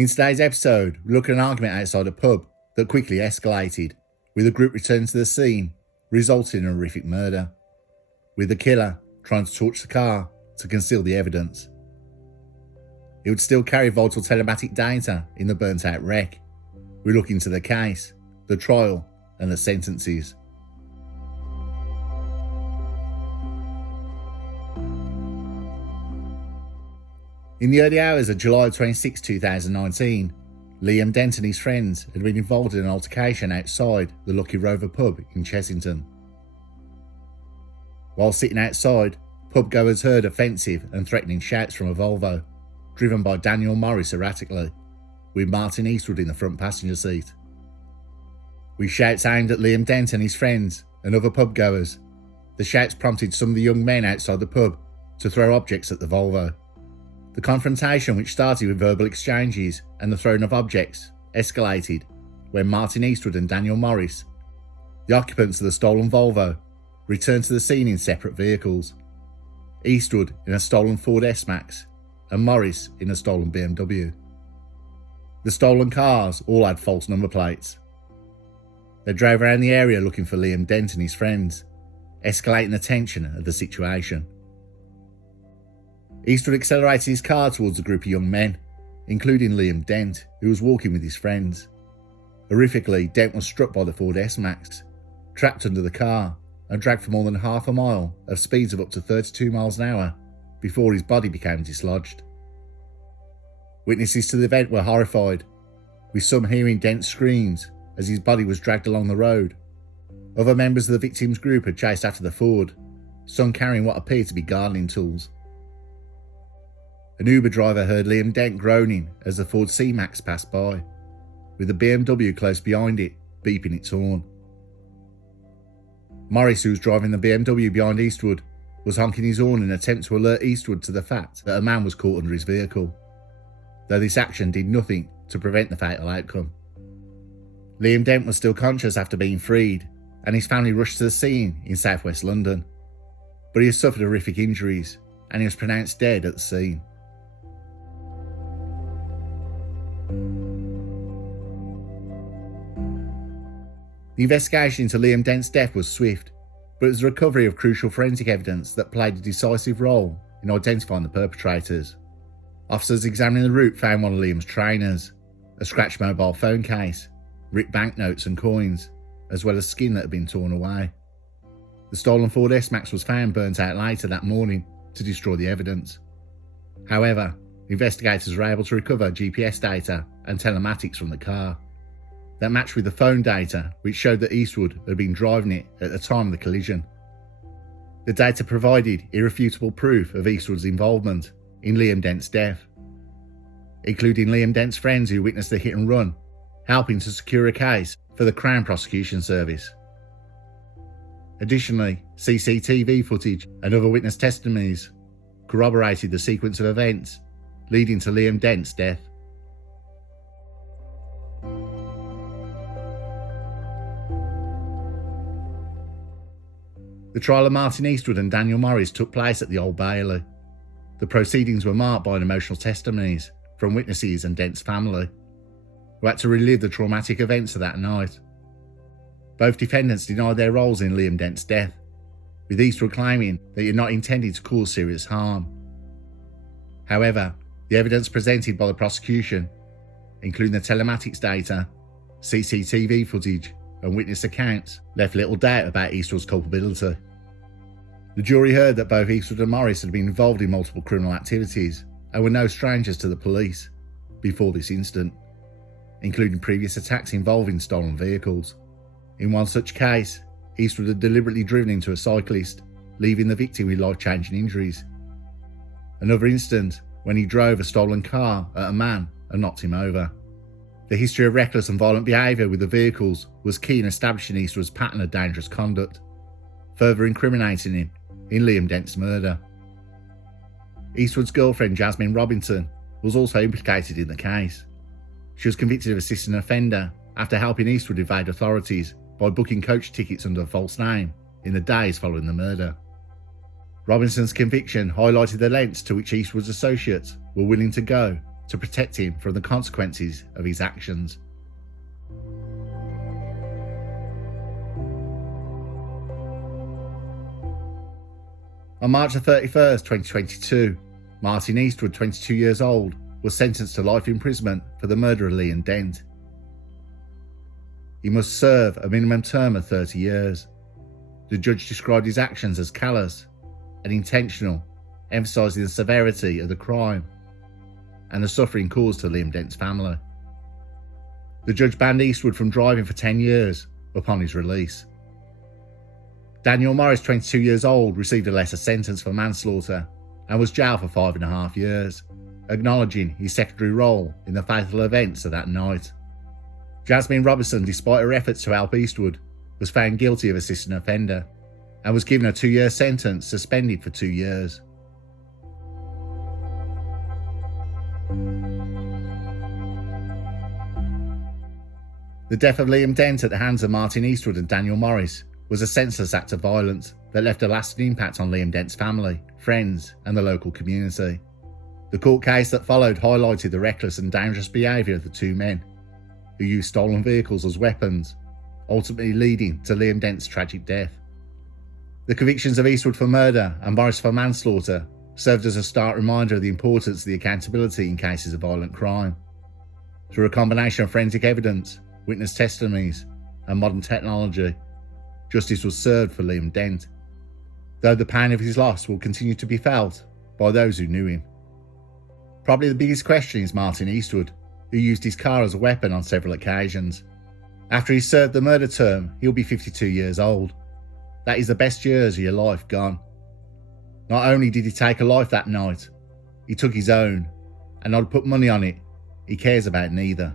In today's episode, we look at an argument outside a pub that quickly escalated, with the group returning to the scene, resulting in a horrific murder, with the killer trying to torch the car to conceal the evidence. It would still carry vital telematic data in the burnt-out wreck. We look into the case, the trial, and the sentences. In the early hours of July 26, 2019, Liam Dent and his friends had been involved in an altercation outside the Lucky Rover pub in Chessington. While sitting outside, pub goers heard offensive and threatening shouts from a Volvo, driven by Daniel Morris erratically, with Martin Eastwood in the front passenger seat. With shouts aimed at Liam Dent and his friends and other pub goers, the shouts prompted some of the young men outside the pub to throw objects at the Volvo. The confrontation, which started with verbal exchanges and the throwing of objects, escalated when Martin Eastwood and Daniel Morris, the occupants of the stolen Volvo, returned to the scene in separate vehicles. Eastwood in a stolen Ford S-Max and Morris in a stolen BMW. The stolen cars all had false number plates. They drove around the area looking for Liam Dent and his friends, escalating the tension of the situation. Eastwood accelerated his car towards a group of young men, including Liam Dent, who was walking with his friends. Horrifically, Dent was struck by the Ford S-Max, trapped under the car, and dragged for more than half a mile at speeds of up to 32 miles an hour before his body became dislodged. Witnesses to the event were horrified, with some hearing Dent's screams as his body was dragged along the road. Other members of the victim's group had chased after the Ford, some carrying what appeared to be gardening tools. An Uber driver heard Liam Dent groaning as the Ford C-Max passed by, with the BMW close behind it, beeping its horn. Morris, who was driving the BMW behind Eastwood, was honking his horn in an attempt to alert Eastwood to the fact that a man was caught under his vehicle, though this action did nothing to prevent the fatal outcome. Liam Dent was still conscious after being freed, and his family rushed to the scene in southwest London, but he has suffered horrific injuries, and he was pronounced dead at the scene. The investigation into Liam Dent's death was swift, but it was the recovery of crucial forensic evidence that played a decisive role in identifying the perpetrators. Officers examining the route found one of Liam's trainers, a scratched mobile phone case, ripped banknotes and coins, as well as skin that had been torn away. The stolen Ford S-Max was found burnt out later that morning to destroy the evidence. However, investigators were able to recover GPS data and telematics from the car that matched with the phone data, which showed that Eastwood had been driving it at the time of the collision. The data provided irrefutable proof of Eastwood's involvement in Liam Dent's death, including Liam Dent's friends who witnessed the hit and run, helping to secure a case for the Crown Prosecution Service. Additionally, CCTV footage and other witness testimonies corroborated the sequence of events leading to Liam Dent's death. The trial of Martin Eastwood and Daniel Morris took place at the Old Bailey. The proceedings were marked by emotional testimonies from witnesses and Dent's family, who had to relive the traumatic events of that night. Both defendants denied their roles in Liam Dent's death, with Eastwood claiming that he had not intended to cause serious harm. However, the evidence presented by the prosecution, including the telematics data, CCTV footage, and witness accounts, left little doubt about Eastwood's culpability. The jury heard that both Eastwood and Morris had been involved in multiple criminal activities and were no strangers to the police before this incident, including previous attacks involving stolen vehicles. In one such case, Eastwood had deliberately driven into a cyclist, leaving the victim with life-changing injuries. Another incident when he drove a stolen car at a man and knocked him over. The history of reckless and violent behaviour with the vehicles was key in establishing Eastwood's pattern of dangerous conduct, further incriminating him in Liam Dent's murder. Eastwood's girlfriend Jasmine Robinson was also implicated in the case. She was convicted of assisting an offender after helping Eastwood evade authorities by booking coach tickets under a false name in the days following the murder. Robinson's conviction highlighted the lengths to which Eastwood's associates were willing to go to protect him from the consequences of his actions. On March 31st, 2022, Martin Eastwood, 22 years old, was sentenced to life imprisonment for the murder of Liam Dent. He must serve a minimum term of 30 years. The judge described his actions as callous and intentional, emphasising the severity of the crime and the suffering caused to Liam Dent's family. The judge banned Eastwood from driving for 10 years upon his release. Daniel Morris, 22 years old, received a lesser sentence for manslaughter and was jailed for 5.5 years, acknowledging his secondary role in the fatal events of that night. Jasmine Robertson, despite her efforts to help Eastwood, was found guilty of assisting an offender and was given a 2-year sentence, suspended for 2 years. The death of Liam Dent at the hands of Martin Eastwood and Daniel Morris was a senseless act of violence that left a lasting impact on Liam Dent's family, friends, and the local community. The court case that followed highlighted the reckless and dangerous behaviour of the two men, who used stolen vehicles as weapons, ultimately leading to Liam Dent's tragic death. The convictions of Eastwood for murder and Morris for manslaughter served as a stark reminder of the importance of the accountability in cases of violent crime. Through a combination of forensic evidence, witness testimonies, and modern technology, justice was served for Liam Dent, though the pain of his loss will continue to be felt by those who knew him. Probably the biggest question is Martin Eastwood, who used his car as a weapon on several occasions. After he served the murder term, he'll be 52 years old. That is the best years of your life gone. Not only did he take a life that night, he took his own, and not to put money on it, he cares about neither.